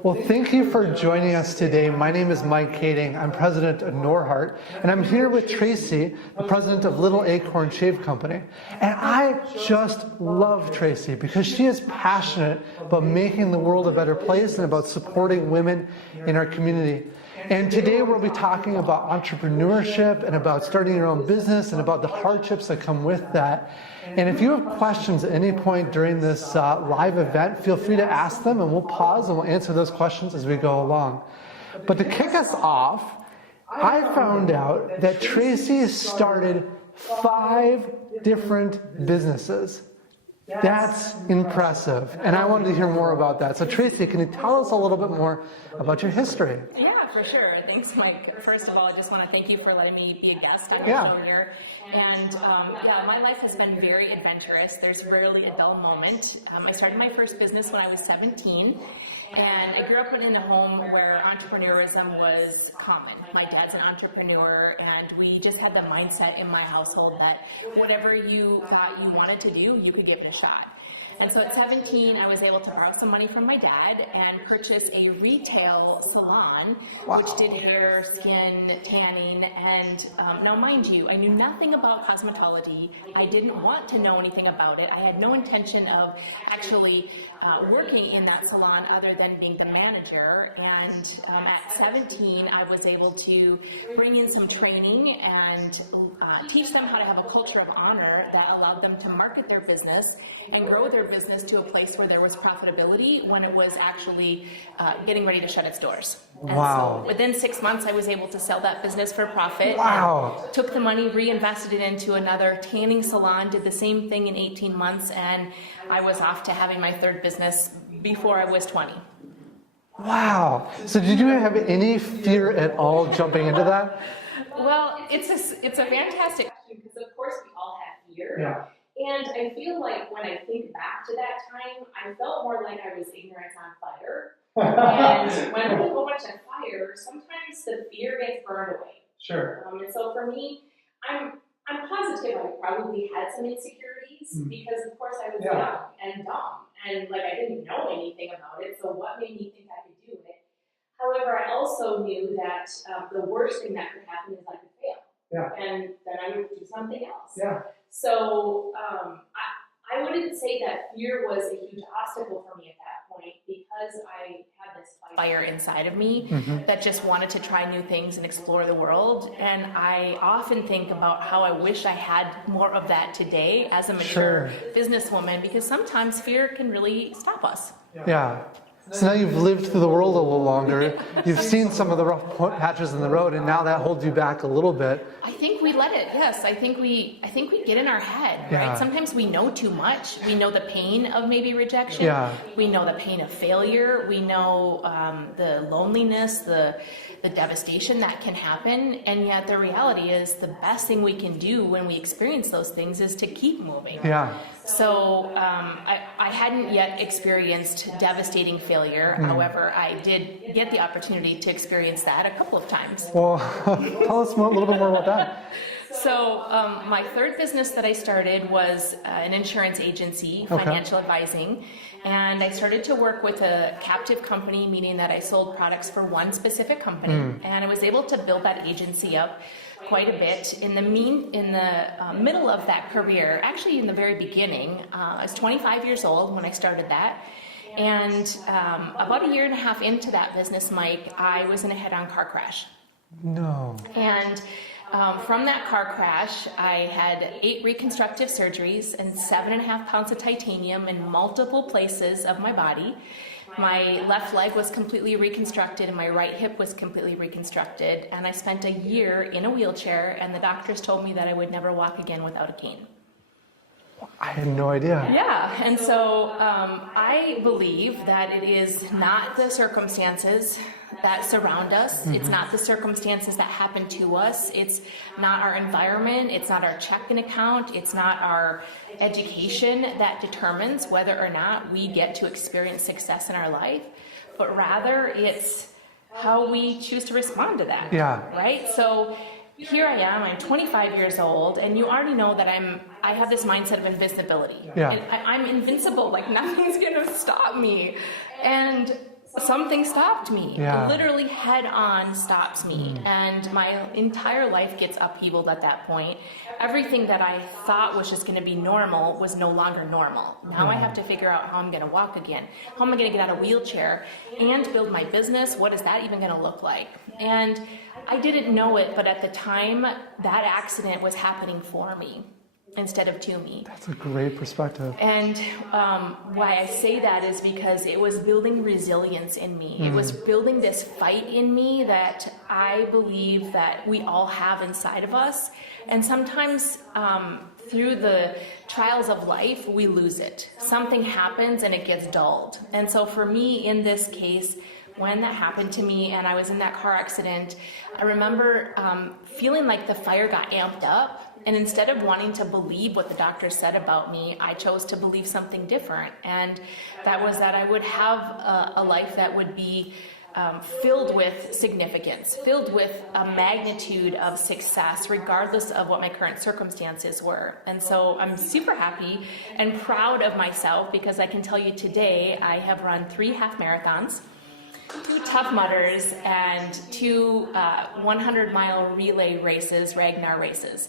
Well, thank you for joining us today. My name is Mike Kading. I'm president of Norhart, and I'm here with Tracy, the president of Little Acorn Shave Company. And I just love Tracy because she is passionate about making the world a better place and about supporting women in our community. And today we'll be talking about entrepreneurship and about starting your own business and about the hardships that come with that. And if you have questions at any point during this live event, feel free to ask them, and we'll pause and we'll answer those questions as we go along. But to kick us off, I found out that Tracy started 5 different businesses. That's impressive, and I wanted to hear more about that. So Tracy, can you tell us a little bit more about your history? Yeah, for sure. Thanks, Mike. First of all, I just want to thank you for letting me be a guest on your show here. And my life has been very adventurous. There's rarely a dull moment. I started my first business when I was 17. And I grew up in a home where entrepreneurism was common. My dad's an entrepreneur, and we just had the mindset in my household that whatever you thought you wanted to do, you could give it a shot. And so at 17, I was able to borrow some money from my dad and purchase a retail salon, which did hair, skin, tanning, and now mind you, I knew nothing about cosmetology. I didn't want to know anything about it. I had no intention of actually working in that salon other than being the manager. And at 17, I was able to bring in some training and teach them how to have a culture of honor that allowed them to market their business and grow their business to a place where there was profitability when it was actually getting ready to shut its doors. And so within 6 months, I was able to sell that business for profit. Took the money, reinvested it into another tanning salon, did the same thing in 18 months, and I was off to having my third business before I was 20. Wow. So did you have any fear at all jumping into that? Well, it's a fantastic question because, of course, we all have fear. Yeah. And I feel like when I think back to that time, I felt more like I was ignorance on fire. And when I go much on fire, sometimes the fear gets burned away. Sure. And so for me, I'm positive I probably had some insecurities because, of course, I was young and dumb. And, I didn't know anything about it, so what made me think I could do it? However, I also knew that the worst thing that could happen is I could fail. Yeah. And then I would do something else. Yeah. So I wouldn't say that fear was a huge obstacle for me at that point because I had this fire inside of me that just wanted to try new things and explore the world. And I often think about how I wish I had more of that today as a mature businesswoman, because sometimes fear can really stop us. Yeah. So now you've lived through the world a little longer. You've seen some of the rough patches in the road, and now that holds you back a little bit. I think we let it. Yes, I think we get in our head. Right? Sometimes we know too much. We know the pain of maybe rejection. Yeah. We know the pain of failure. We know the loneliness, the devastation that can happen. And yet the reality is the best thing we can do when we experience those things is to keep moving. Yeah. So I hadn't yet experienced devastating failure. However, I did get the opportunity to experience that a couple of times. Well, tell us a little bit more about that. So my third business that I started was an insurance agency, financial advising. And I started to work with a captive company, meaning that I sold products for one specific company. And I was able to build that agency up quite a bit. In the middle of that career, actually in the very beginning, I was 25 years old when I started that. And about a year and a half into that business, Mike, I was in a head-on car crash. No. And from that car crash, I had 8 reconstructive surgeries and 7.5 pounds of titanium in multiple places of my body. My left leg was completely reconstructed and my right hip was completely reconstructed. And I spent a year in a wheelchair, and the doctors told me that I would never walk again without a cane. I had no idea. Yeah, and so I believe that it is not the circumstances that surround us. It's not the circumstances that happen to us. It's not our environment. It's not our checking account. It's not our education that determines whether or not we get to experience success in our life, but rather it's how we choose to respond to that. Yeah. Right? So here I am, I'm 25 years old, and you already know that I have this mindset of invincibility. Yeah. And I'm invincible, like nothing's gonna stop me. And something stopped me. Yeah. Literally head on stops me. And my entire life gets upheavaled at that point. Everything that I thought was just going to be normal was no longer normal. Now I have to figure out how I'm going to walk again. How am I going to get out of a wheelchair and build my business? What is that even going to look like? And I didn't know it, but at the time, that accident was happening for me instead of to me. That's a great perspective. And why I say that is because it was building resilience in me. It was building this fight in me that I believe that we all have inside of us. And sometimes through the trials of life, we lose it. Something happens and it gets dulled. And so for me, in this case, when that happened to me and I was in that car accident, I remember feeling like the fire got amped up. And instead of wanting to believe what the doctor said about me, I chose to believe something different. And that was that I would have a life that would be filled with significance, filled with a magnitude of success, regardless of what my current circumstances were. And so I'm super happy and proud of myself because I can tell you today I have run 3 half marathons, 2 Tough Mudders, and 2 100-mile relay races, Ragnar races.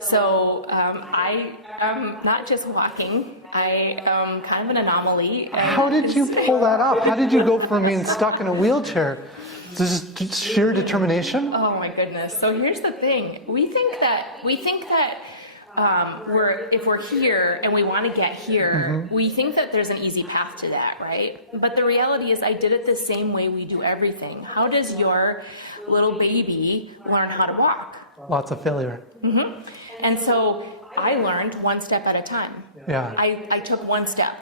So I am not just walking, I am kind of an anomaly. How did you pull that off? How did you go from being stuck in a wheelchair? This is sheer determination? Oh my goodness. So here's the thing. We think that if we're here and we want to get here, we think that there's an easy path to that, right? But the reality is I did it the same way we do everything. How does your little baby learn how to walk? Lots of failure. And so I learned one step at a time. Yeah. I took one step.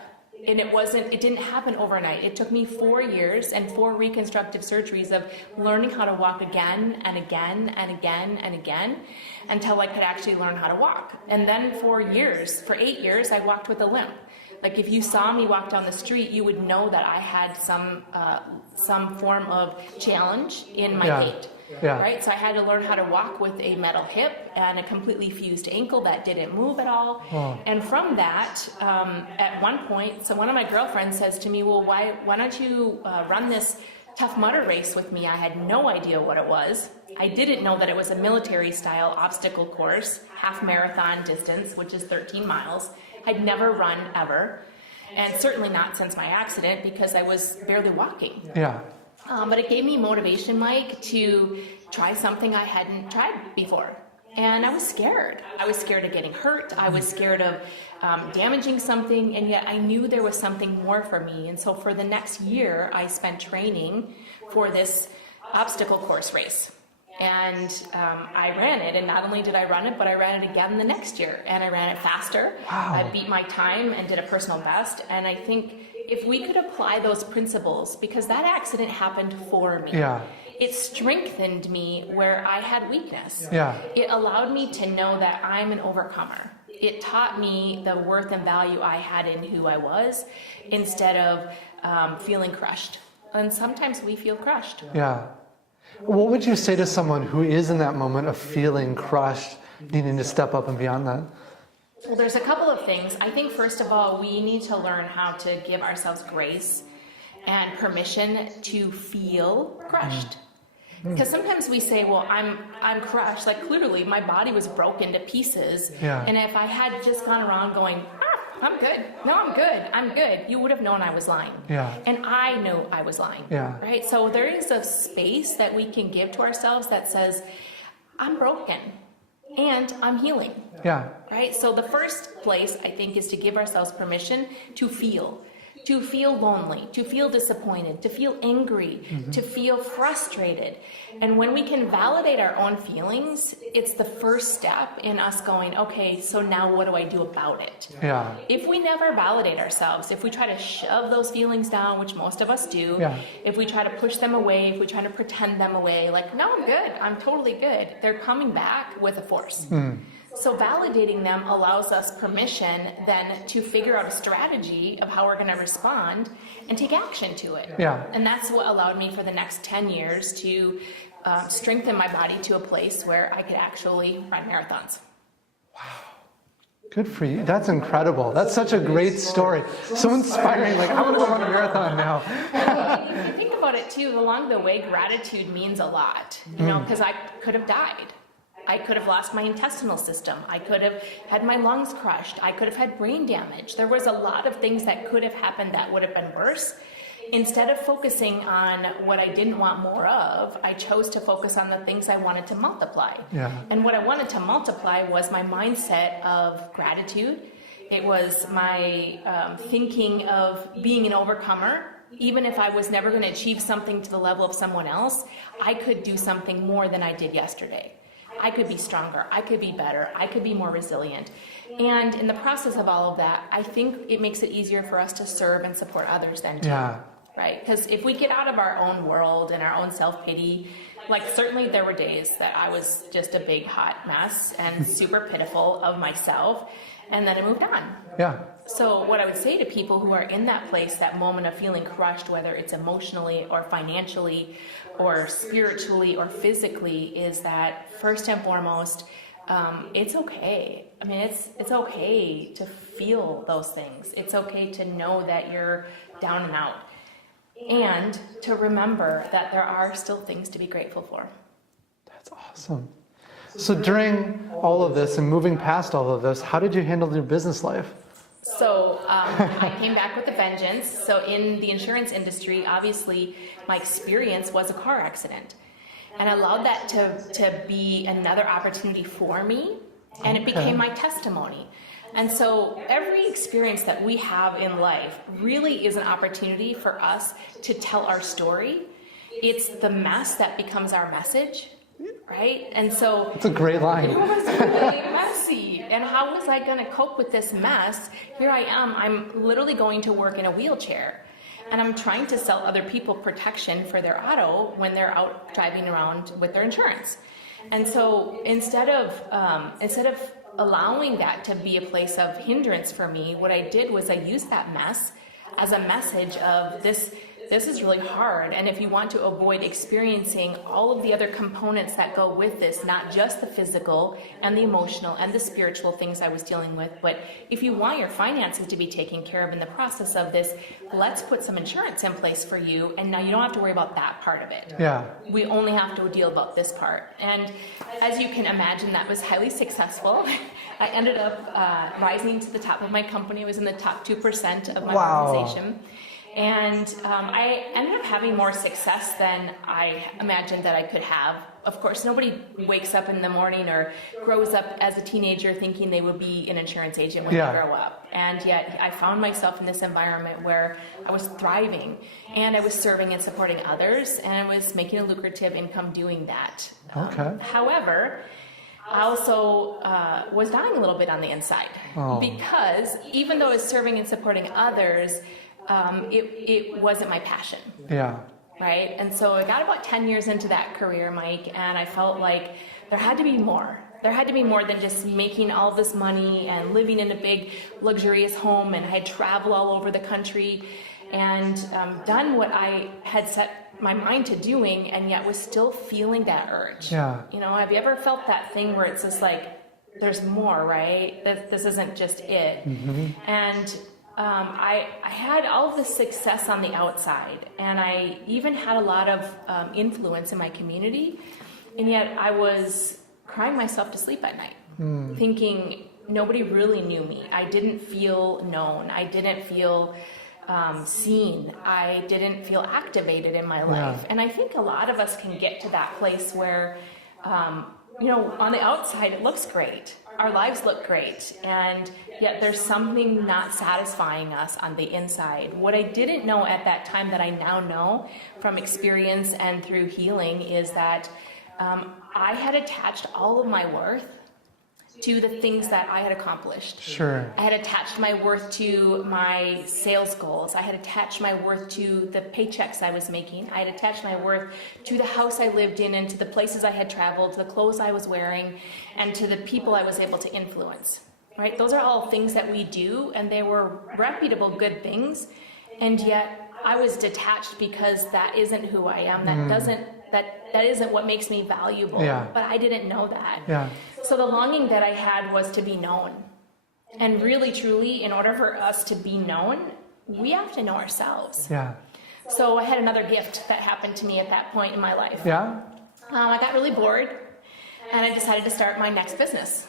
And it didn't happen overnight. It took me 4 years and 4 reconstructive surgeries of learning how to walk again and again and again and again until I could actually learn how to walk. And then for 8 years, I walked with a limp. Like if you saw me walk down the street, you would know that I had some form of challenge in my gait. Yeah. Right? So I had to learn how to walk with a metal hip and a completely fused ankle that didn't move at all. Oh. And from that, at one point, so one of my girlfriends says to me, well, why don't you run this Tough Mudder race with me? I had no idea what it was. I didn't know that it was a military-style obstacle course, half marathon distance, which is 13 miles. I'd never run ever, and certainly not since my accident because I was barely walking. Yeah. But it gave me motivation, Mike, to try something I hadn't tried before. And I was scared. I was scared of getting hurt. I was scared of damaging something, and yet I knew there was something more for me. And so for the next year, I spent training for this obstacle course race. And I ran it, and not only did I run it, but I ran it again the next year, and I ran it faster. Wow. I beat my time and did a personal best, and I think if we could apply those principles, because that accident happened for me. Yeah. It strengthened me where I had weakness. Yeah. It allowed me to know that I'm an overcomer. It taught me the worth and value I had in who I was instead of feeling crushed. And sometimes we feel crushed. Yeah. What would you say to someone who is in that moment of feeling crushed, needing to step up and beyond that? Well, there's a couple of things. I think, first of all, we need to learn how to give ourselves grace and permission to feel crushed. Because sometimes we say, well, I'm crushed. Like, clearly, my body was broken to pieces. Yeah. And if I had just gone around going, I'm good. No, I'm good. You would have known I was lying. Yeah. And I know I was lying. Yeah. Right? So there is a space that we can give to ourselves that says, I'm broken and I'm healing. Yeah. Right? So the first place, I think, is to give ourselves permission to feel lonely, to feel disappointed, to feel angry, to feel frustrated. And when we can validate our own feelings, it's the first step in us going, okay, so now what do I do about it? Yeah. If we never validate ourselves, if we try to shove those feelings down, which most of us do, if we try to push them away, if we try to pretend them away, like, no, I'm good, I'm totally good, they're coming back with a force. So validating them allows us permission then to figure out a strategy of how we're going to respond and take action to it. Yeah. And that's what allowed me for the next 10 years to strengthen my body to a place where I could actually run marathons. Good for you. That's incredible. That's such a great story. So inspiring. Like, I want to go run a marathon now. If you think about it too, along the way, gratitude means a lot, you know, because I could have died. I could have lost my intestinal system. I could have had my lungs crushed. I could have had brain damage. There was a lot of things that could have happened that would have been worse. Instead of focusing on what I didn't want more of, I chose to focus on the things I wanted to multiply. Yeah. And what I wanted to multiply was my mindset of gratitude. It was my thinking of being an overcomer. Even if I was never going to achieve something to the level of someone else, I could do something more than I did yesterday. I could be stronger, I could be better, I could be more resilient. And in the process of all of that, I think it makes it easier for us to serve and support others then too. Yeah. Right? Because if we get out of our own world and our own self-pity, like certainly there were days that I was just a big hot mess and super pitiful of myself, and then I moved on. Yeah. So what I would say to people who are in that place, that moment of feeling crushed, whether it's emotionally or financially or spiritually or physically, is that first and foremost, it's okay. I mean, it's okay to feel those things. It's okay to know that you're down and out. And to remember that there are still things to be grateful for. That's awesome. So during all of this and moving past all of this, how did you handle your business life? So I came back with a vengeance. So in the insurance industry, obviously, my experience was a car accident. And I allowed that to be another opportunity for me, and it became my testimony. And so every experience that we have in life really is an opportunity for us to tell our story. It's the mess that becomes our message, right? And so it's a great line. It was really messy. And how was I going to cope with this mess? Here I am. I'm literally going to work in a wheelchair. And I'm trying to sell other people protection for their auto when they're out driving around with their insurance. And so instead of allowing that to be a place of hindrance for me, what I did was I used that mess as a message of this is really hard, and if you want to avoid experiencing all of the other components that go with this, not just the physical and the emotional and the spiritual things I was dealing with, but if you want your finances to be taken care of in the process of this, let's put some insurance in place for you, and now you don't have to worry about that part of it. Yeah. We only have to deal about this part. And as you can imagine, that was highly successful. I ended up rising to the top of my company. I was in the top 2% of my organization. And I ended up having more success than I imagined that I could have. Of course, nobody wakes up in the morning or grows up as a teenager thinking they will be an insurance agent when they grow up. And yet I found myself in this environment where I was thriving, and I was serving and supporting others, and I was making a lucrative income doing that. However, I also was dying a little bit on the inside because even though I was serving and supporting others, it wasn't my passion. Yeah. Right? And so I got about 10 years into that career, Mike, and I felt like there had to be more. There had to be more than just making all this money and living in a big luxurious home, and I had traveled all over the country and done what I had set my mind to doing, and yet was still feeling that urge. Yeah. You know, have you ever felt that thing where it's just like, there's more, right? This isn't just it. Mm-hmm. And I had all of this success on the outside, and I even had a lot of influence in my community, and yet I was crying myself to sleep at night, thinking nobody really knew me. I didn't feel known. I didn't feel seen. I didn't feel activated in my life. And I think a lot of us can get to that place where, you know, on the outside it looks great. Our lives look great, and yet there's something not satisfying us on the inside. What I didn't know at that time that I now know from experience and through healing is that I had attached all of my worth to the things that I had accomplished. Sure. I had attached my worth to my sales goals. I had attached my worth to the paychecks I was making. I had attached my worth to the house I lived in and to the places I had traveled, to the clothes I was wearing, and to the people I was able to influence. Right? Those are all things that we do, and they were reputable, good things, and yet I was detached because that isn't who I am. That isn't what makes me valuable. Yeah. But I didn't know that. Yeah. So the longing that I had was to be known. And really, truly, in order for us to be known, we have to know ourselves. Yeah. So I had another gift that happened to me at that point in my life. Yeah. I got really bored, and I decided to start my next business.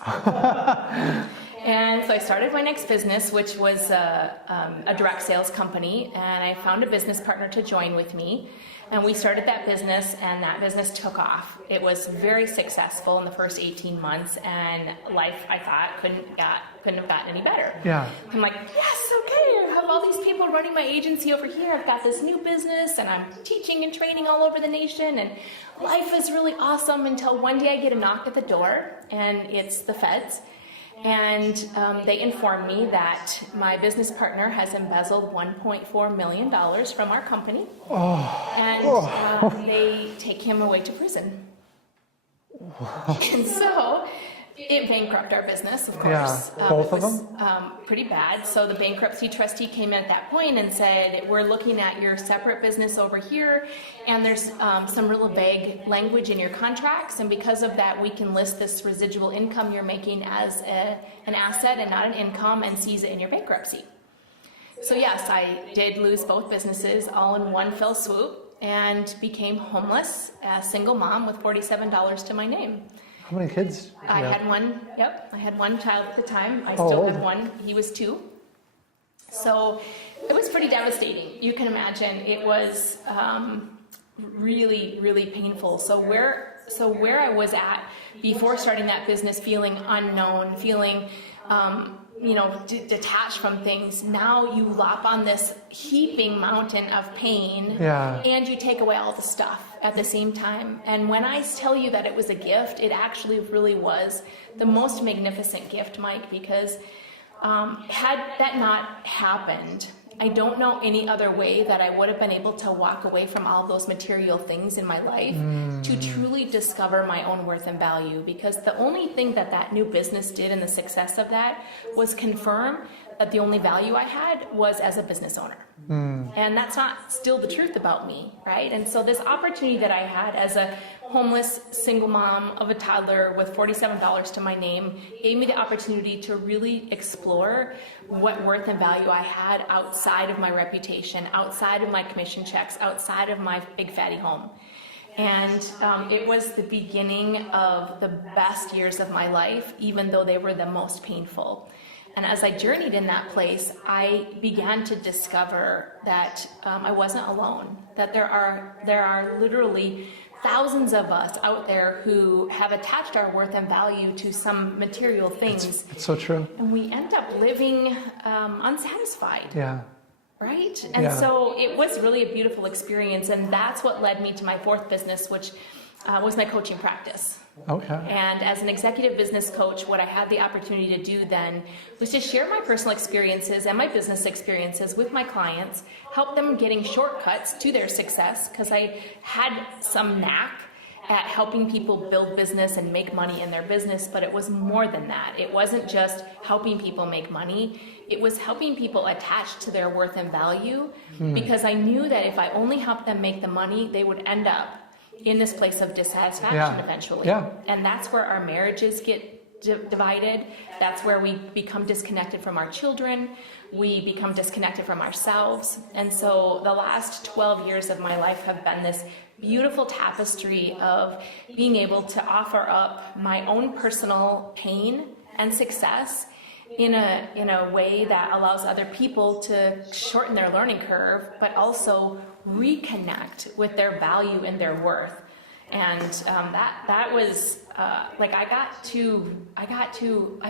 And so I started my next business, which was a direct sales company, and I found a business partner to join with me. And we started that business, and that business took off. It was very successful in the first 18 months, and life, I thought, couldn't have gotten any better. Yeah. I'm like, yes, okay, I have all these people running my agency over here. I've got this new business, and I'm teaching and training all over the nation, and life is really awesome until one day I get a knock at the door, and it's the feds. And they informed me that my business partner has embezzled $1.4 million from our company. And they take him away to prison. And so it bankrupted our business, of course. Yeah, both of them? Pretty bad. So the bankruptcy trustee came in at that point and said, we're looking at your separate business over here, and there's some real vague language in your contracts, and because of that, we can list this residual income you're making as an asset and not an income and seize it in your bankruptcy. So yes, I did lose both businesses all in one fell swoop and became homeless, a single mom with $47 to my name. How many kids? I had one, I had one child at the time. I Oh, still old. have one. He was 2. So it was pretty devastating. You can imagine it was really, really painful. So where I was at before starting that business, feeling unknown, feeling detached from things, now you lop on this heaping mountain of pain, and you take away all the stuff at the same time. And when I tell you that it was a gift, it actually really was the most magnificent gift, Mike, because had that not happened, I don't know any other way that I would have been able to walk away from all those material things in my life to truly discover my own worth and value. Because the only thing that new business did and the success of that was confirm that the only value I had was as a business owner. And that's not still the truth about me, right? And so this opportunity that I had as a homeless single mom of a toddler with $47 to my name gave me the opportunity to really explore what worth and value I had outside of my reputation, outside of my commission checks, outside of my big fatty home. And it was the beginning of the best years of my life, even though they were the most painful. And as I journeyed in that place, I began to discover that I wasn't alone, that there are literally thousands of us out there who have attached our worth and value to some material things. It's so true. And we end up living unsatisfied. Yeah. Right? And so it was really a beautiful experience, and that's what led me to my 4th business, which was my coaching practice. Okay. And as an executive business coach, what I had the opportunity to do then was to share my personal experiences and my business experiences with my clients, help them getting shortcuts to their success, because I had some knack at helping people build business and make money in their business, but it was more than that. It wasn't just helping people make money. It was helping people attach to their worth and value, because I knew that if I only helped them make the money, they would end up in this place of dissatisfaction eventually. And that's where our marriages get divided. That's where we become disconnected from our children. We become disconnected from ourselves. And so the last 12 years of my life have been this beautiful tapestry of being able to offer up my own personal pain and success in a way that allows other people to shorten their learning curve, but also reconnect with their value and their worth. And that was I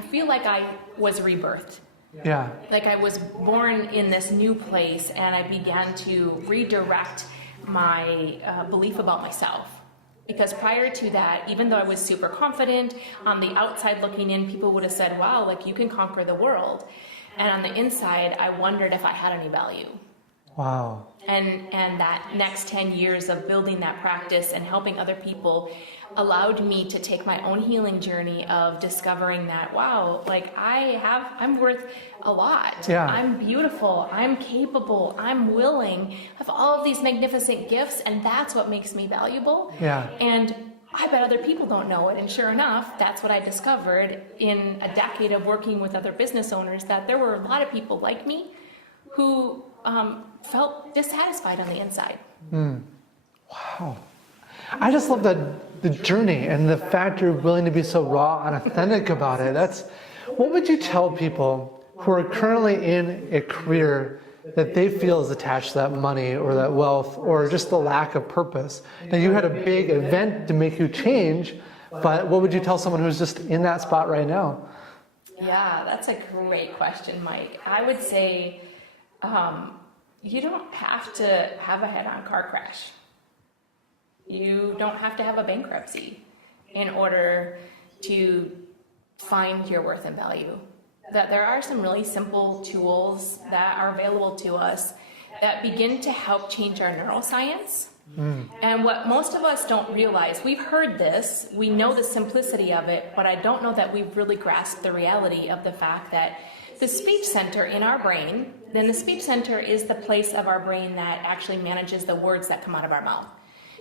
feel like I was rebirthed. Yeah. Like I was born in this new place, and I began to redirect my belief about myself. Because prior to that, even though I was super confident, on the outside looking in, people would have said, wow, like you can conquer the world. And on the inside, I wondered if I had any value. Wow. And that next 10 years of building that practice and helping other people allowed me to take my own healing journey of discovering that, wow, like I'm worth a lot. Yeah. I'm beautiful. I'm capable. I'm willing. I have all of these magnificent gifts, and that's what makes me valuable. Yeah. And I bet other people don't know it. And sure enough, that's what I discovered in a decade of working with other business owners, that there were a lot of people like me who felt dissatisfied on the inside. Wow. I just love the journey and the fact you're willing to be so raw and authentic about it. What would you tell people who are currently in a career that they feel is attached to that money or that wealth or just the lack of purpose? Now, you had a big event to make you change, but what would you tell someone who's just in that spot right now? Yeah, that's a great question, Mike. I would say you don't have to have a head-on car crash. You don't have to have a bankruptcy in order to find your worth and value. That there are some really simple tools that are available to us that begin to help change our neuroscience. And what most of us don't realize, we've heard this, we know the simplicity of it, but I don't know that we've really grasped the reality of the fact that the speech center in our brain, then the speech center is the place of our brain that actually manages the words that come out of our mouth.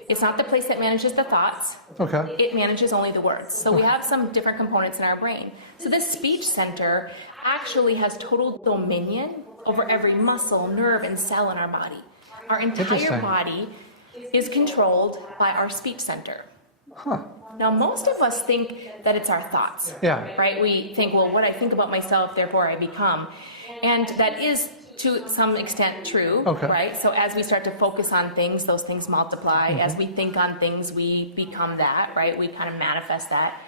It's not the place that manages the thoughts. Okay. It manages only the words. So we have some different components in our brain. So this speech center actually has total dominion over every muscle, nerve, and cell in our body. Our entire body is controlled by our speech center. Now, most of us think that it's our thoughts, right? We think, well, what I think about myself, therefore I become. And that is to some extent true, right? So as we start to focus on things, those things multiply. As we think on things, we become that, right? We kind of manifest that.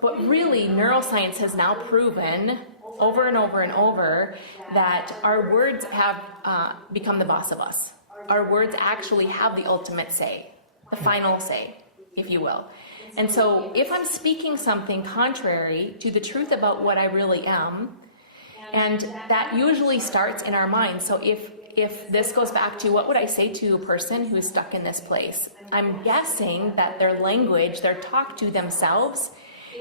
But really, neuroscience has now proven over and over and over that our words have become the boss of us. Our words actually have the ultimate say, the final say, if you will. And so if I'm speaking something contrary to the truth about what I really am, and that usually starts in our mind. So if this goes back to what would I say to a person who is stuck in this place? I'm guessing that their language, their talk to themselves,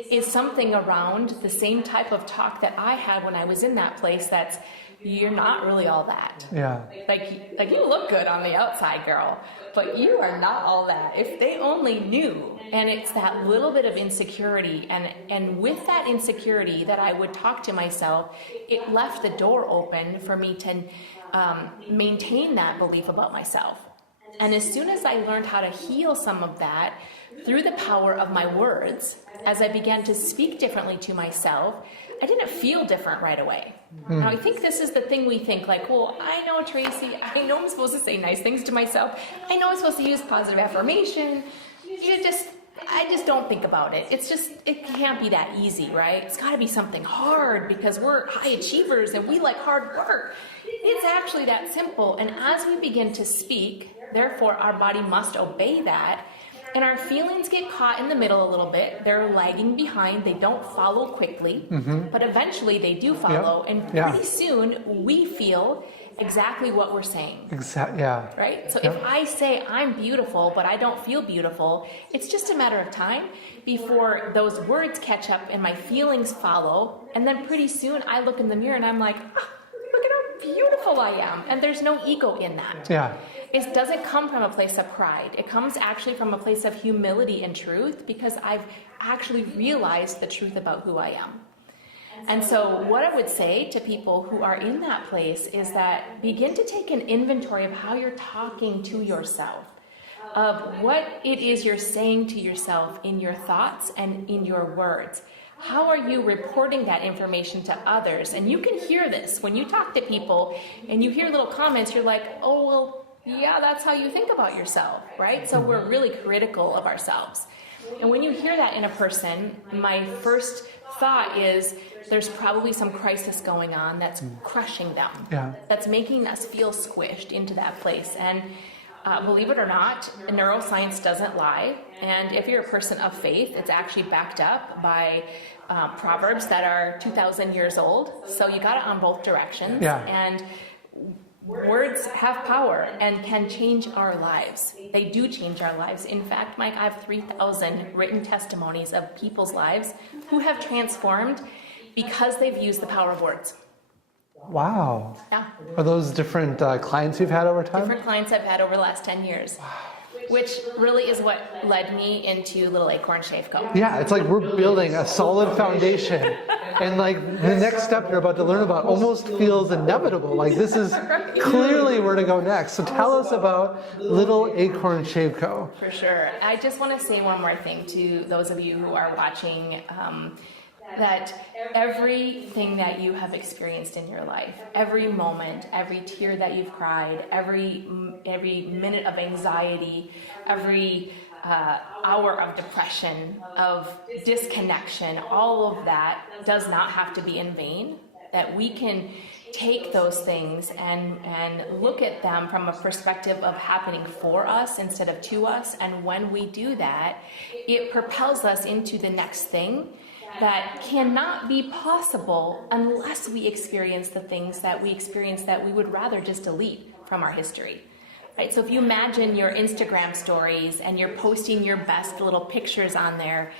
is something around the same type of talk that I had when I was in that place. That's, you're not really all that. Yeah. Like you look good on the outside, girl, but you are not all that. If they only knew. And it's that little bit of insecurity, and with that insecurity that I would talk to myself, it left the door open for me to maintain that belief about myself. And as soon as I learned how to heal some of that through the power of my words, as I began to speak differently to myself, I didn't feel different right away. Now, I think this is the thing we think, like, well, I know, Tracy, I know I'm supposed to say nice things to myself. I know I'm supposed to use positive affirmation. I just don't think about it. It can't be that easy, right? It's got to be something hard because we're high achievers and we like hard work. It's actually that simple. And as we begin to speak, therefore, our body must obey that. And our feelings get caught in the middle a little bit. They're lagging behind. They don't follow quickly, but eventually they do follow. And pretty soon we feel exactly what we're saying. Right? So if I say I'm beautiful, but I don't feel beautiful, it's just a matter of time before those words catch up and my feelings follow. And then pretty soon I look in the mirror and I'm like, look at how beautiful I am. And there's no ego in that. It doesn't come from a place of pride. It comes actually from a place of humility and truth, because I've actually realized the truth about who I am. And so what I would say to people who are in that place is that begin to take an inventory of how you're talking to yourself, of what it is you're saying to yourself in your thoughts and in your words. How are you reporting that information to others? And you can hear this when you talk to people and you hear little comments, you're like, oh, well, yeah, that's how you think about yourself, right? So we're really critical of ourselves. And when you hear that in a person, my first thought is there's probably some crisis going on that's crushing them, that's making us feel squished into that place. And believe it or not, neuroscience doesn't lie. And if you're a person of faith, it's actually backed up by proverbs that are 2,000 years old. So you got it on both directions. And words have power and can change our lives. They do change our lives. In fact, Mike, I have 3,000 written testimonies of people's lives who have transformed because they've used the power of words. Wow. Are those different clients you've had over time? Different clients I've had over the last 10 years. which really is what led me into Little Acorn Shave Co. Yeah, it's like we're building a solid foundation. And like the next step you're about to learn about almost feels inevitable. Like this is clearly where to go next. So tell us about Little Acorn Shave Co. For sure. I just want to say one more thing to those of you who are watching, that everything that you have experienced in your life, every moment, every tear that you've cried, every minute of anxiety, every hour of depression, of disconnection, all of that does not have to be in vain. That we can take those things and look at them from a perspective of happening for us instead of to us. And when we do that, it propels us into the next thing that cannot be possible unless we experience the things that we experience that we would rather just delete from our history. Right? So if you imagine your Instagram stories and you're posting your best little pictures on there,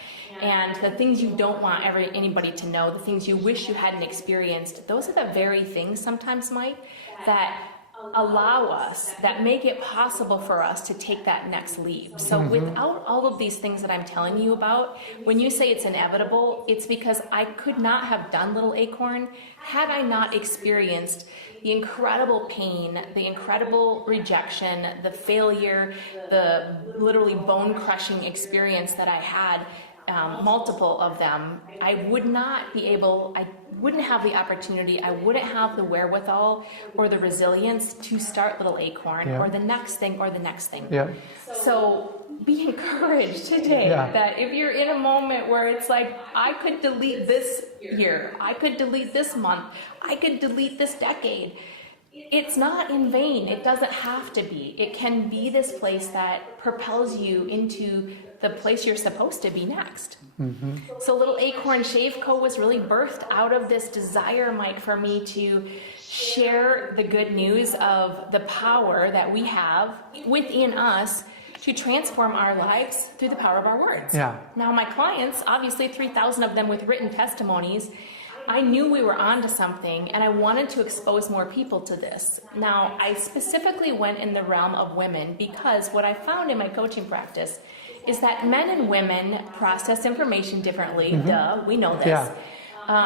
and the things you don't want anybody to know, the things you wish you hadn't experienced, those are the very things sometimes, Mike, that allow us, that make it possible for us to take that next leap. So without all of these things that I'm telling you about, when you say it's inevitable, it's because I could not have done Little Acorn had I not experienced the incredible pain, the incredible rejection, the failure, the literally bone-crushing experience that I had, multiple of them. I wouldn't have the opportunity, I wouldn't have the wherewithal or the resilience to start Little Acorn or the next thing or the next thing. Yeah. So be encouraged today that if you're in a moment where it's like, I could delete this year, I could delete this month, I could delete this decade. It's not in vain. It doesn't have to be. It can be this place that propels you into the place you're supposed to be next. So Little Acorn Shave Co. was really birthed out of this desire, Mike, for me to share the good news of the power that we have within us to transform our lives through the power of our words. Yeah. Now, my clients, obviously 3,000 of them with written testimonies, I knew we were onto something, and I wanted to expose more people to this. Now, I specifically went in the realm of women because what I found in my coaching practice is that men and women process information differently. Duh, we know this. Yeah.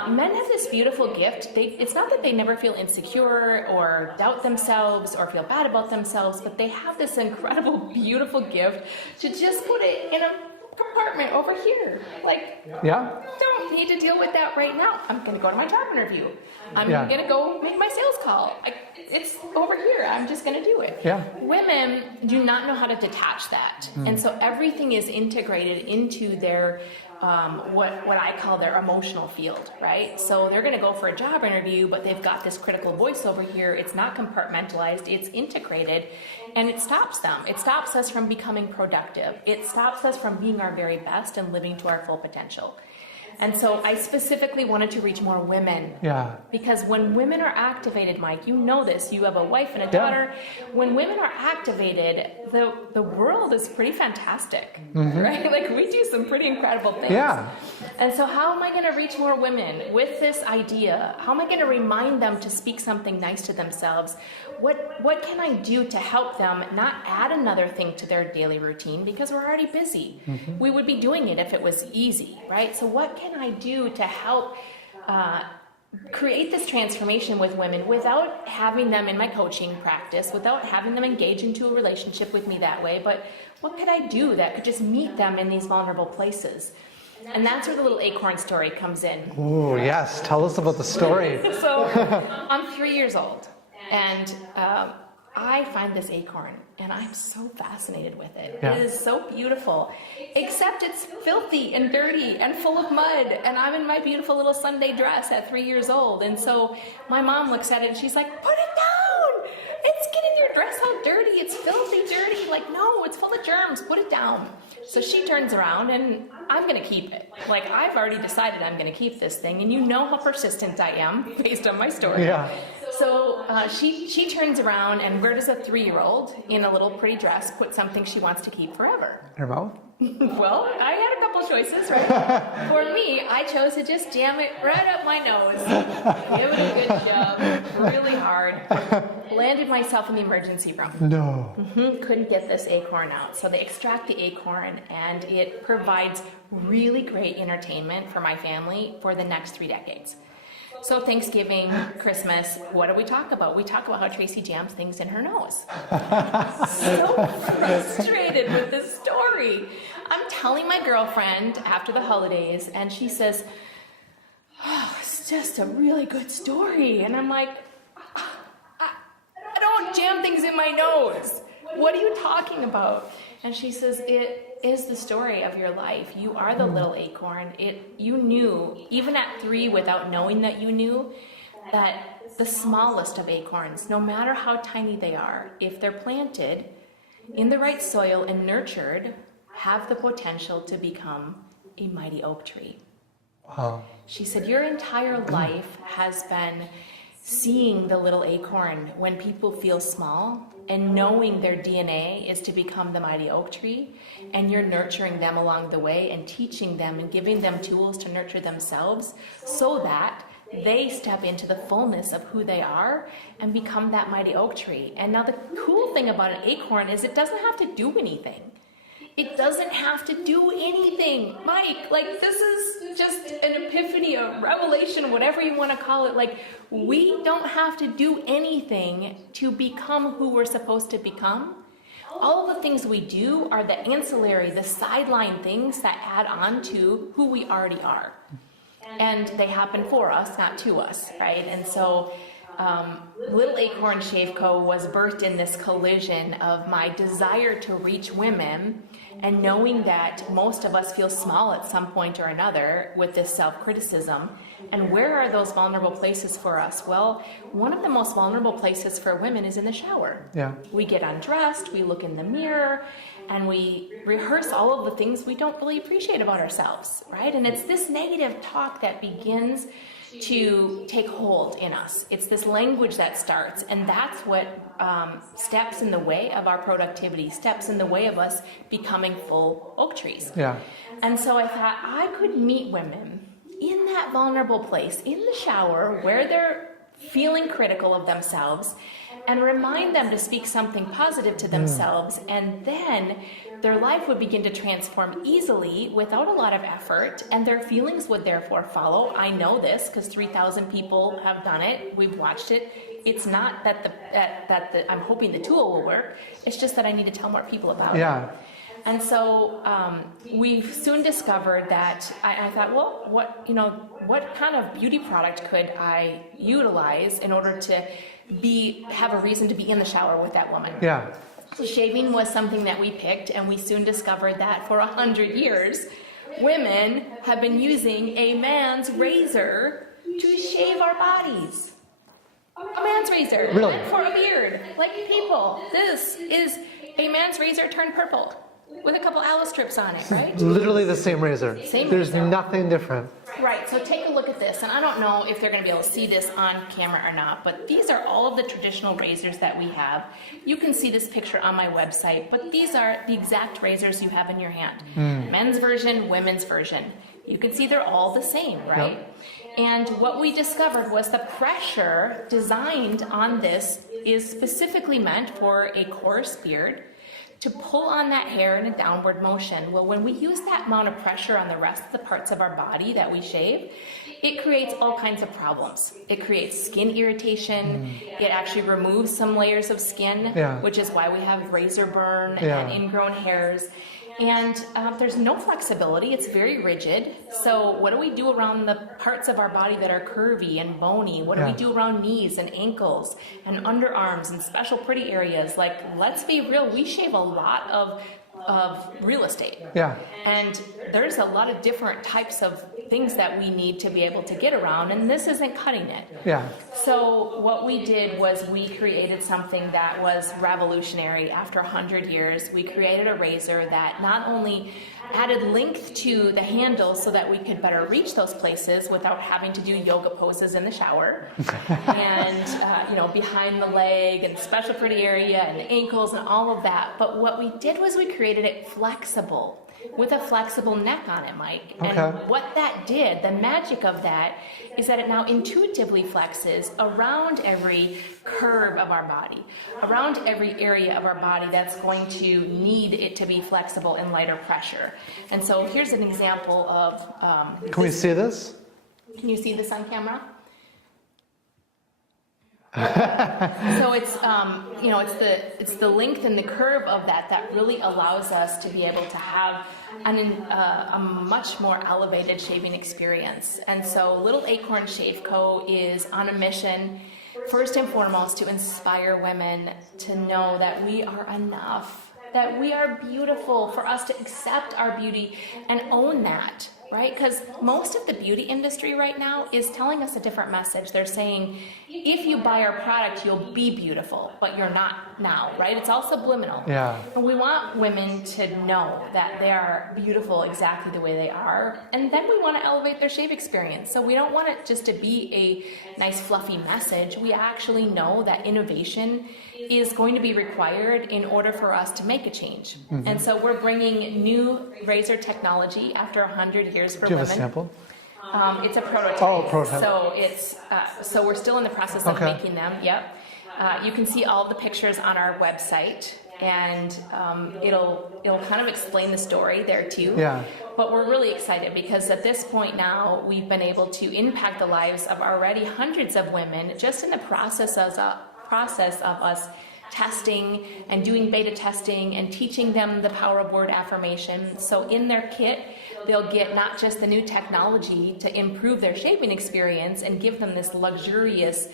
Men have this beautiful gift. It's not that they never feel insecure or doubt themselves or feel bad about themselves, but they have this incredible, beautiful gift to just put it in a compartment over here. Like, don't need to deal with that right now. I'm going to go to my job interview. I'm going to go make my sales call. It's over here. I'm just going to do it. Yeah. Women do not know how to detach that. And so everything is integrated into their what I call their emotional field, right? So they're going to go for a job interview, but they've got this critical voice over here. It's not compartmentalized, it's integrated, and it stops them. It stops us from becoming productive. It stops us from being our very best and living to our full potential. And so I specifically wanted to reach more women. Yeah. Because when women are activated, Mike, you know this, you have a wife and a daughter. When women are activated, the world is pretty fantastic, right? Like we do some pretty incredible things. Yeah. And so how am I going to reach more women with this idea? How am I going to remind them to speak something nice to themselves? What can I do to help them not add another thing to their daily routine because we're already busy? We would be doing it if it was easy, right? So what can I do to help create this transformation with women without having them in my coaching practice, without having them engage into a relationship with me that way? But what could I do that could just meet them in these vulnerable places? And that's where the Little Acorn story comes in. Oh, yes. Tell us about the story. So I'm 3 years old. And I find this acorn, and I'm so fascinated with it. Yeah. It is so beautiful, except it's filthy and dirty and full of mud, and I'm in my beautiful little Sunday dress at 3 years old. And so my mom looks at it, and she's like, put it down! It's getting your dress all dirty. It's filthy dirty. Like, no, it's full of germs. Put it down. So she turns around, and I'm going to keep it. Like, I've already decided I'm going to keep this thing, and you know how persistent I am based on my story. Yeah. So she turns around, and where does a 3-year-old in a little pretty dress put something she wants to keep forever? Her mouth? Well, I had a couple choices, right? For me, I chose to just jam it right up my nose. Give it a good shove, really hard. Landed myself in the emergency room. No. Couldn't get this acorn out. So they extract the acorn, and it provides really great entertainment for my family for the next 3 decades. So Thanksgiving, Christmas, what do we talk about? We talk about how Tracy jams things in her nose. So frustrated with this story. I'm telling my girlfriend after the holidays, and she says, oh, it's just a really good story. And I'm like, I don't jam things in my nose. What are you talking about? And she says, it is the story of your life. You are the little acorn. You knew, even at 3, without knowing that you knew, that the smallest of acorns, no matter how tiny they are, if they're planted in the right soil and nurtured, have the potential to become a mighty oak tree. Wow. She said, your entire life has been seeing the little acorn when people feel small and knowing their DNA is to become the mighty oak tree, and you're nurturing them along the way and teaching them and giving them tools to nurture themselves so that they step into the fullness of who they are and become that mighty oak tree. And now the cool thing about an acorn is it doesn't have to do anything. It doesn't have to do anything. Mike, like, this is just an epiphany, a revelation, whatever you want to call it. Like, we don't have to do anything to become who we're supposed to become. All of the things we do are the ancillary, the sideline things that add on to who we already are. And they happen for us, not to us, right? And so Little Acorn Shave Co. was birthed in this collision of my desire to reach women and knowing that most of us feel small at some point or another with this self-criticism. And where are those vulnerable places for us? Well, one of the most vulnerable places for women is in the shower. Yeah. We get undressed, we look in the mirror, and we rehearse all of the things we don't really appreciate about ourselves, right? And it's this negative talk that begins to take hold in us. It's this language that starts, and that's what steps in the way of our productivity, steps in the way of us becoming full oak trees. Yeah. And so I thought I could meet women in that vulnerable place, in the shower, where they're feeling critical of themselves, and remind them to speak something positive to themselves, and then their life would begin to transform easily without a lot of effort, and their feelings would therefore follow. I know this because 3,000 people have done it. We've watched it. It's not that I'm hoping the tool will work. It's just that I need to tell more people about it. And so we soon discovered that I thought, well, what kind of beauty product could I utilize in order to have a reason to be in the shower with that woman? Yeah. So shaving was something that we picked, and we soon discovered that for 100 years, women have been using a man's razor to shave our bodies. A man's razor. Really? For a beard. Like, people, this is a man's razor turned purple with a couple aloe strips on it, right? Literally the same razor. There's razor. nothing different. Right, so take a look at this, and I don't know if they're going to be able to see this on camera or not, but these are all of the traditional razors that we have. You can see this picture on my website, but these are the exact razors you have in your hand. Men's version, women's version. You can see they're all the same, right? Yep. And what we discovered was the pressure designed on this is specifically meant for a coarse beard, to pull on that hair in a downward motion. Well, when we use that amount of pressure on the rest of the parts of our body that we shave, it creates all kinds of problems. It creates skin irritation. It actually removes some layers of skin, which is why we have razor burn and ingrown hairs. And there's no flexibility. It's very rigid. So what do we do around the parts of our body that are curvy and bony? What do we do around knees and ankles and underarms and special pretty areas? Like, let's be real, we shave a lot of real estate. Yeah. And there's a lot of different types of things that we need to be able to get around, and this isn't cutting it. Yeah. So what we did was we created something that was revolutionary. After 100 years, we created a razor that not only added length to the handle so that we could better reach those places without having to do yoga poses in the shower and behind the leg and special pretty area and ankles and all of that, but what we did was we created it flexible. with a flexible neck on it, Mike. Okay. And what that did, the magic of that, is that it now intuitively flexes around every curve of our body, around every area of our body that's going to need it to be flexible and lighter pressure. And so here's an example of... Can we see this? Can you see this on camera? So it's it's the length and the curve of that really allows us to be able to have a much more elevated shaving experience. And so Little Acorn Shave Co. is on a mission, first and foremost, to inspire women to know that we are enough, that we are beautiful, for us to accept our beauty and own that. Right? Because most of the beauty industry right now is telling us a different message. They're saying, if you buy our product, you'll be beautiful, but you're not now, right? It's all subliminal. Yeah. And we want women to know that they are beautiful exactly the way they are. And then we want to elevate their shave experience. So we don't want it just to be a nice fluffy message. We actually know that innovation is going to be required in order for us to make a change. Mm-hmm. And so we're bringing new razor technology after 100 years for women. Do you have women. a sample? It's a prototype. Oh, prototype. So it's so we're still in the process of making them. Yep. You can see all the pictures on our website, and it'll kind of explain the story there too. Yeah. But we're really excited because at this point now we've been able to impact the lives of already hundreds of women just in the process of us testing and doing beta testing and teaching them the power of word affirmation. So in their kit, they'll get not just the new technology to improve their shaving experience and give them this luxurious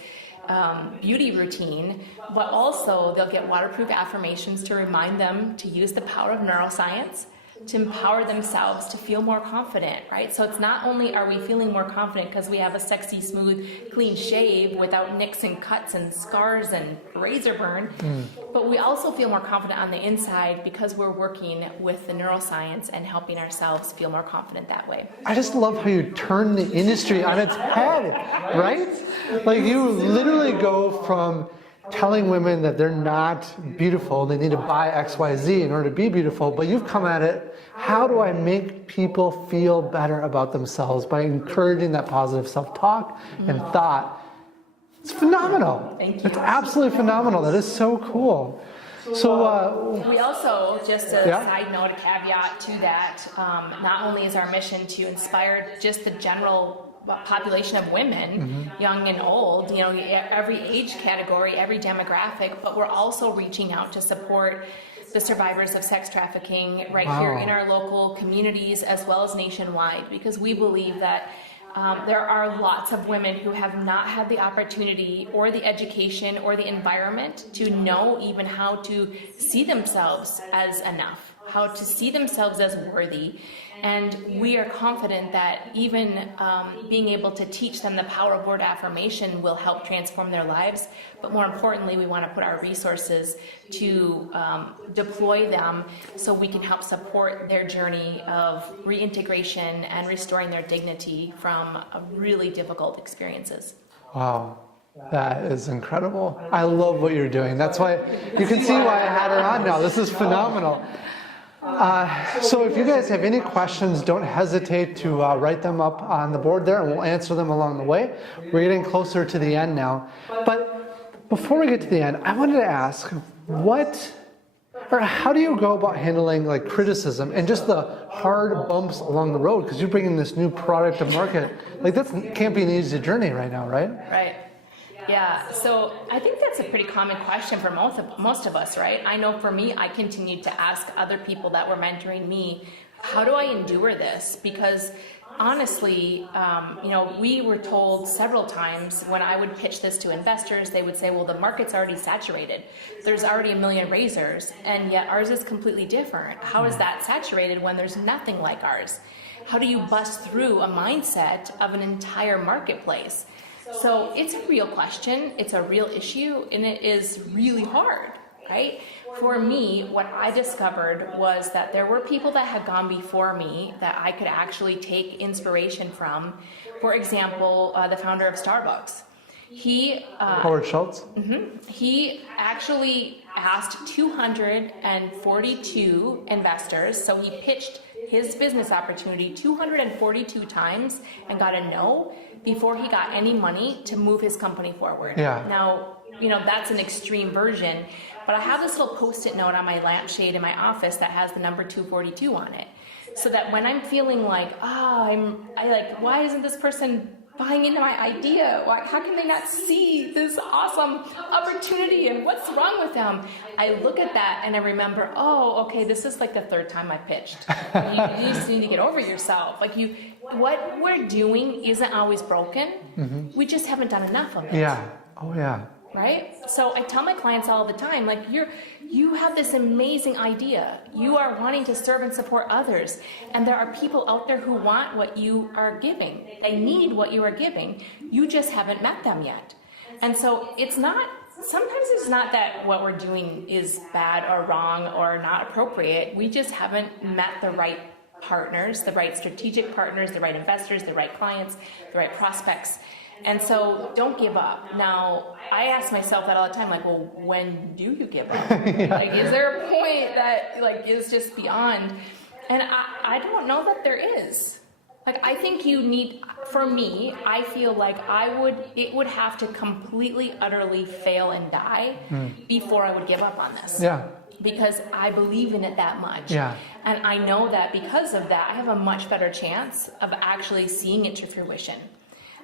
beauty routine, but also they'll get waterproof affirmations to remind them to use the power of neuroscience to empower themselves to feel more confident, right? So it's not only are we feeling more confident because we have a sexy, smooth, clean shave without nicks and cuts and scars and razor burn, but we also feel more confident on the inside because we're working with the neuroscience and helping ourselves feel more confident that way. I just love how you turn the industry on its head, right? Like you literally go from telling women that they're not beautiful, they need to buy XYZ in order to be beautiful, but you've come at it, how do I make people feel better about themselves by encouraging that positive self-talk and thought? It's phenomenal. Thank you. It's absolutely phenomenal. That is so cool. So we also, just a side note, a caveat to that, not only is our mission to inspire just the general population of women, young and old, every age category, every demographic, but we're also reaching out to support the survivors of sex trafficking right here in our local communities as well as nationwide, because we believe that there are lots of women who have not had the opportunity or the education or the environment to know even how to see themselves as enough, how to see themselves as worthy. And we are confident that even being able to teach them the power of word affirmation will help transform their lives. But more importantly, we want to put our resources to deploy them so we can help support their journey of reintegration and restoring their dignity from really difficult experiences. wow. That is incredible. I love what you're doing. That's why you can see why I had her on now. This is phenomenal. So if you guys have any questions, don't hesitate to write them up on the board there and we'll answer them along the way. We're getting closer to the end now. But before we get to the end, I wanted to ask how do you go about handling like criticism and just the hard bumps along the road? Because you're bringing this new product to market. Like that can't be an easy journey right now, right? Right. Yeah, so I think that's a pretty common question for most of us, right? I know for me, I continued to ask other people that were mentoring me, how do I endure this? Because honestly, we were told several times when I would pitch this to investors, they would say, well, the market's already saturated. There's already 1 million razors, and yet ours is completely different. How is that saturated when there's nothing like ours? How do you bust through a mindset of an entire marketplace? So it's a real question, it's a real issue, and it is really hard, right? For me, what I discovered was that there were people that had gone before me that I could actually take inspiration from. For example, the founder of Starbucks. Howard Schultz? He actually asked 242 investors, so he pitched his business opportunity 242 times and got a no before he got any money to move his company forward. Yeah. Now, that's an extreme version, but I have this little Post-it note on my lampshade in my office that has the number 242 on it. So that when I'm feeling like, why isn't this person buying into my idea? How can they not see this awesome opportunity and what's wrong with them? I look at that and I remember, okay, this is like the third time I pitched. You just need to get over yourself. What we're doing isn't always broken. Mm-hmm. We just haven't done enough of it. Yeah. Oh, yeah. Right? So I tell my clients all the time, you have this amazing idea. You are wanting to serve and support others. And there are people out there who want what you are giving. They need what you are giving. You just haven't met them yet. And so sometimes it's not that what we're doing is bad or wrong or not appropriate. We just haven't met the right partners, the right strategic partners, the right investors, the right clients, the right prospects. And so don't give up. Now, I ask myself that all the time, when do you give up? Yeah. Is there a point that is just beyond? And I don't know that there is. I think you need, for me, I feel like it would have to completely, utterly fail and die before I would give up on this. Yeah. Because I believe in it that much. Yeah. And I know that because of that, I have a much better chance of actually seeing it to fruition.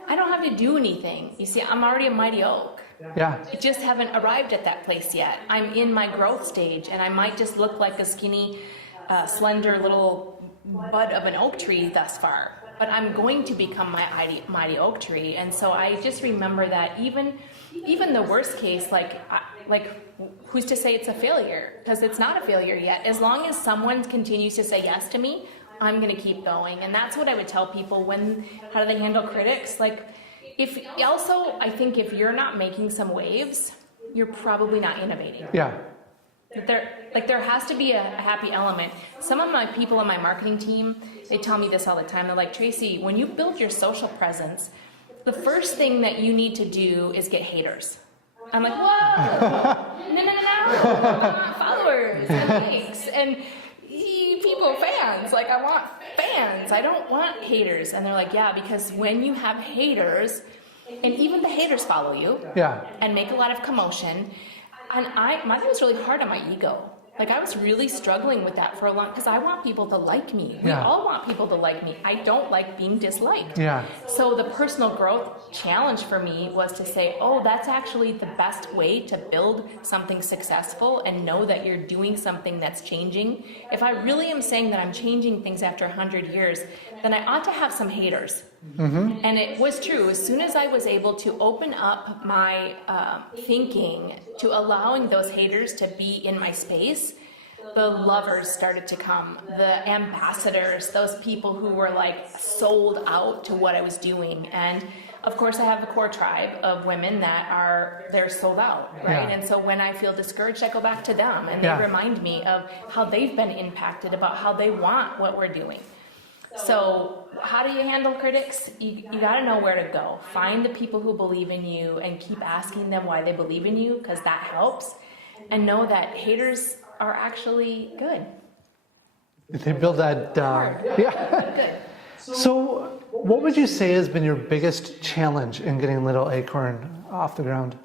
I don't have to do anything. You see, I'm already a mighty oak. Yeah. I just haven't arrived at that place yet. I'm in my growth stage, and I might just look like a skinny, slender little bud of an oak tree thus far. But I'm going to become my mighty oak tree. And so I just remember that even the worst case, who's to say it's a failure? Because it's not a failure yet. As long as someone continues to say yes to me, I'm going to keep going. And that's what I would tell people how do they handle critics? I think if you're not making some waves, you're probably not innovating. Yeah. There has to be a happy element. Some of my people on my marketing team, they tell me this all the time. They're like, Tracy, when you build your social presence, the first thing that you need to do is get haters. I'm like, whoa, no. I want followers and likes and people, fans. I want fans. I don't want haters. And they're like, yeah, because when you have haters, and even the haters follow you, yeah, and make a lot of commotion. And mine was really hard on my ego. I was really struggling with that for a long, because I want people to like me. We all want people to like me. I don't like being disliked. Yeah. So the personal growth challenge for me was to say, that's actually the best way to build something successful and know that you're doing something that's changing. If I really am saying that I'm changing things after 100 years, then I ought to have some haters. Mm-hmm. And it was true. As soon as I was able to open up my thinking to allowing those haters to be in my space, the lovers started to come, the ambassadors, those people who were sold out to what I was doing. And of course I have a core tribe of women they're sold out, right? Yeah. And so when I feel discouraged, I go back to them and they remind me of how they've been impacted, about how they want what we're doing. So how do you handle critics? You got to know where to go. Find the people who believe in you and keep asking them why they believe in you, because that helps. And know that haters are actually good. They build that. Yeah. Good. So what would you say has been your biggest challenge in getting Little Acorn off the ground?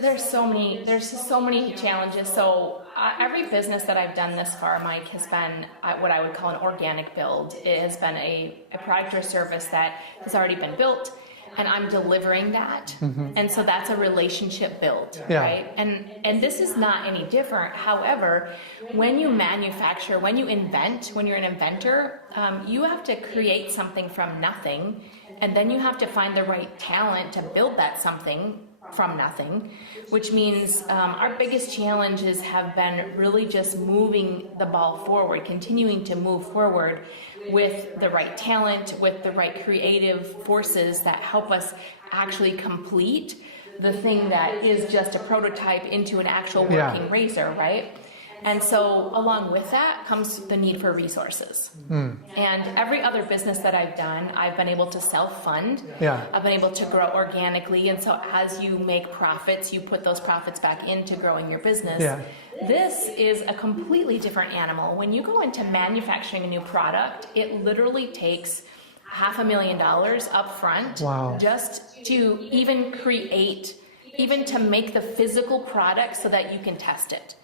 There's so many challenges. So every business that I've done this far, Mike, has been what I would call an organic build. It has been a product or service that has already been built, and I'm delivering that. Mm-hmm. And so that's a relationship build, right? And this is not any different. However, when you manufacture, when you invent, when you're an inventor, you have to create something from nothing, and then you have to find the right talent to build that something from nothing, which means our biggest challenges have been really just moving the ball forward, continuing to move forward with the right talent, with the right creative forces that help us actually complete the thing that is just a prototype into an actual working razor, right? And so along with that comes the need for resources. And every other business that I've done, I've been able to self-fund. Yeah. I've been able to grow organically. And so as you make profits, you put those profits back into growing your business. Yeah. This is a completely different animal. When you go into manufacturing a new product, it literally takes $500,000 up front. Wow. Just to even to make the physical product so that you can test it.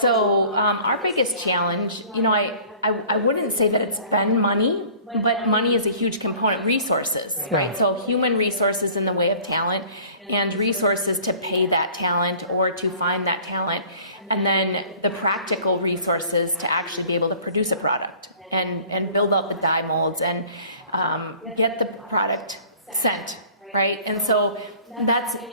So our biggest challenge, I wouldn't say that it's been money, but money is a huge component. Resources, right? So human resources in the way of talent, and resources to pay that talent or to find that talent, and then the practical resources to actually be able to produce a product and build out the die molds and get the product sent. Right. And so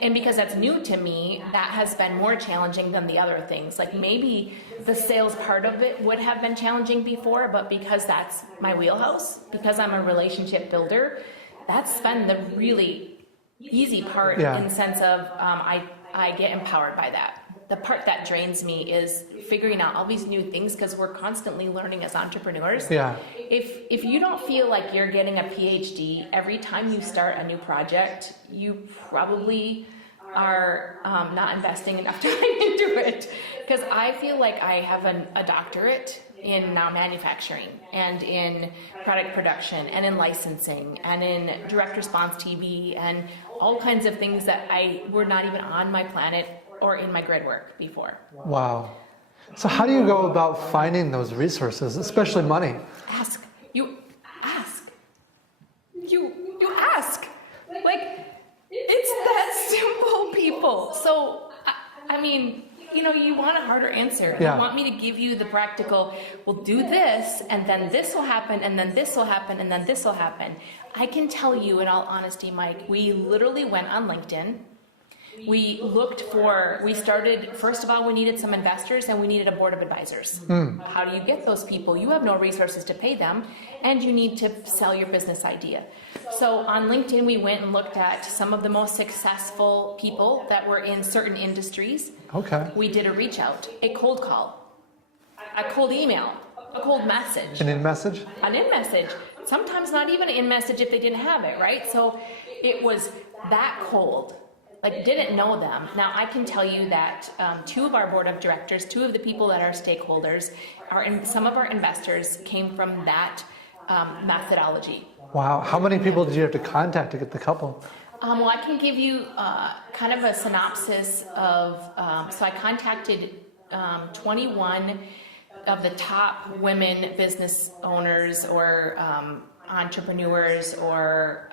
because that's new to me, that has been more challenging than the other things. Like maybe the sales part of it would have been challenging before, but because that's my wheelhouse, because I'm a relationship builder, that's been the really easy part in the sense of I get empowered by that. The part that drains me is figuring out all these new things because we're constantly learning as entrepreneurs. Yeah. If you don't feel like you're getting a PhD every time you start a new project, you probably are not investing enough time into it. Because I feel like I have a doctorate in now manufacturing and in product production and in licensing and in direct response TV and all kinds of things that were not even on my planet or in my grid work before. Wow. So how do you go about finding those resources, especially money? Ask. You ask. You ask. Like, it's that simple, people. So, I mean, you want a harder answer. Yeah. You want me to give you the practical, well, do this, and then this will happen, and then this will happen, and then this will happen. I can tell you in all honesty, Mike, we literally went on LinkedIn. We started, first of all, we needed some investors and we needed a board of advisors. How do you get those people? You have no resources to pay them and you need to sell your business idea. So on LinkedIn, we went and looked at some of the most successful people that were in certain industries. Okay. We did a reach out, a cold call, a cold email, a cold message. An in-message? An in-message. Sometimes not even an in-message if they didn't have it, right? So it was that cold. Like, didn't know them. Now, I can tell you that two of our board of directors, two of the people that are stakeholders, some of our investors came from that methodology. Wow. How many people did you have to contact to get the couple? Well, I can give you kind of a synopsis of, so I contacted 21 of the top women business owners or entrepreneurs or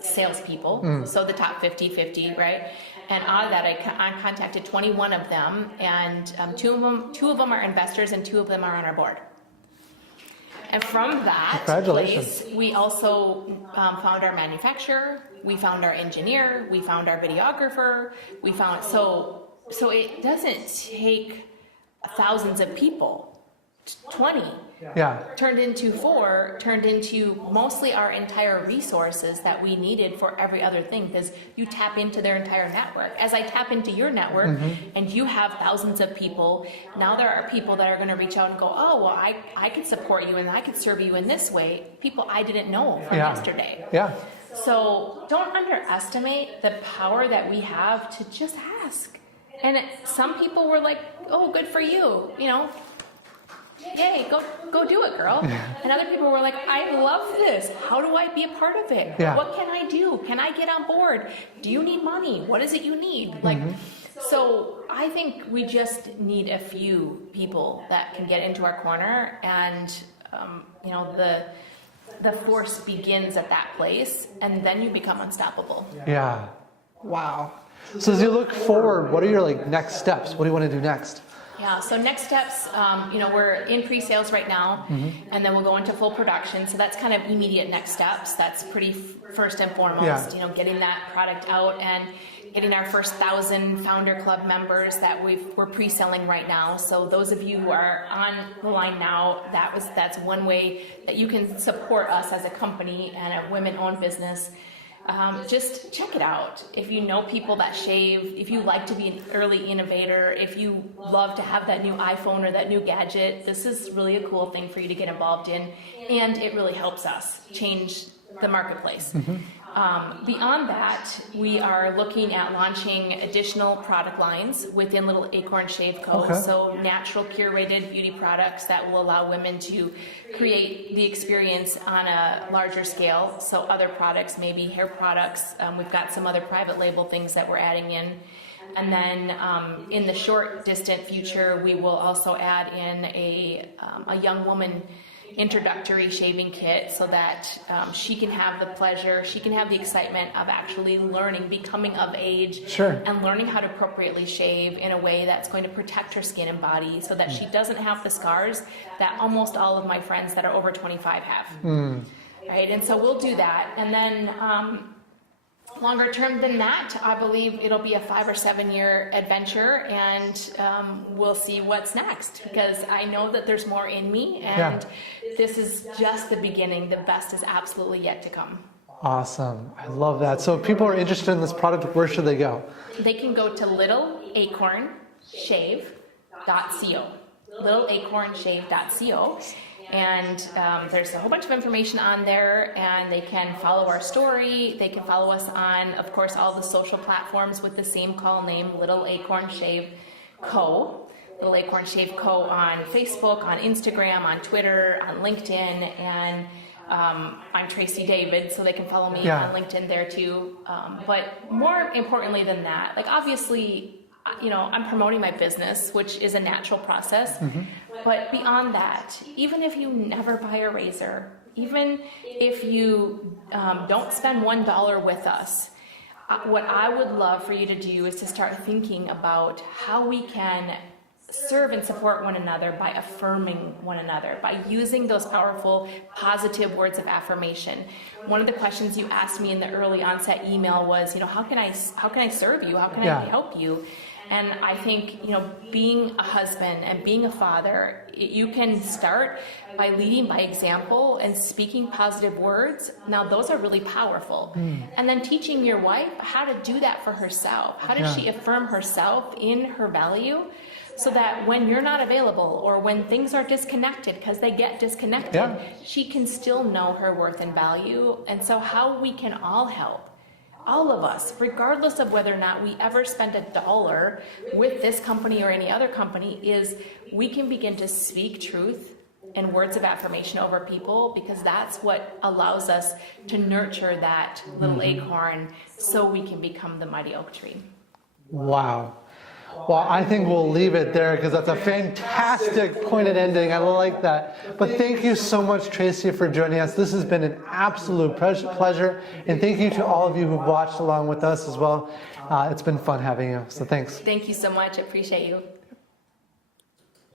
salespeople, so the top 50, right? And out of that, I contacted 21 of them, and two of them are investors, and 2 of them are on our board. And from that place, we also found our manufacturer, we found our engineer, we found our videographer, we found so it doesn't take thousands of people. 20 turned into 4, turned into mostly our entire resources that we needed for every other thing, because you tap into their entire network. As I tap into your network and you have thousands of people, now there are people that are going to reach out and go, oh, well, I could support you and I could serve you in this way. People I didn't know from yesterday. Yeah. So don't underestimate the power that we have to just ask. And some people were like, oh, good for you, yay, go do it, girl. And other people were like, I love this. How do I be a part of it? What can I do? Can I get on board? Do you need money? What is it you need? So I think we just need a few people that can get into our corner, and the force begins at that place, and then you become unstoppable. Yeah. Wow. So as you look forward, what are your next steps? What do you want to do next? Yeah, so next steps, we're in pre-sales right now, and then we'll go into full production. So that's kind of immediate next steps. That's pretty first and foremost, getting that product out and getting our first 1,000 Founder Club members that we're pre-selling right now. So those of you who are on the line now, that's one way that you can support us as a company and a women-owned business. just check it out. If you know people that shave, if you like to be an early innovator, if you love to have that new iPhone or that new gadget, this is really a cool thing for you to get involved in, and it really helps us change the marketplace. Beyond that, we are looking at launching additional product lines within Little Acorn Shave Co. Okay. So natural curated beauty products that will allow women to create the experience on a larger scale. So other products, maybe hair products. We've got some other private label things that we're adding in. And then in the short distant future, we will also add in a young woman introductory shaving kit so that she can have the pleasure, she can have the excitement of actually learning, becoming of age, Sure. and learning how to appropriately shave in a way that's going to protect her skin and body so that she doesn't have the scars that almost all of my friends that are over 25 have. Right? And so we'll do that. And then longer term than that, I believe it'll be a 5 or 7 year adventure, and we'll see what's next, because I know that there's more in me, and this is just the beginning. The best is absolutely yet to come. Awesome. I love that. So if people are interested in this product, where should they go? They can go to littleacornshave.co. littleacornshave.co. And there's a whole bunch of information on there, and they can follow our story. They can follow us on, of course, all the social platforms with the same call name, Little Acorn Shave Co. Little Acorn Shave Co. on Facebook, on Instagram, on Twitter, on LinkedIn, and I'm Tracy David, so they can follow me on LinkedIn there too. But more importantly than that, like obviously, you know, I'm promoting my business, which is a natural process. But beyond that, even if you never buy a razor, even if you don't spend $1 with us, what I would love for you to do is to start thinking about how we can serve and support one another by affirming one another, by using those powerful, positive words of affirmation. One of the questions you asked me in the early onset email was, you know, how can I serve you? How can I help you? And I think, you know, being a husband and being a father, you can start by leading by example and speaking positive words. Now, those are really powerful. And then teaching your wife how to do that for herself. How does she affirm herself in her value so that when you're not available or when things are disconnected, because they get disconnected, she can still know her worth and value. And so how we can all help. All of us, regardless of whether or not we ever spend $1 with this company or any other company, is we can begin to speak truth and words of affirmation over people, because that's what allows us to nurture that little acorn so we can become the mighty oak tree. Wow. Well, I think we'll leave it there because that's a fantastic pointed ending. I like that. But thank you so much, Tracy, for joining us. This has been an absolute pleasure. And thank you to all of you who've watched along with us as well. It's been fun having you. So thanks. Thank you so much. I appreciate you.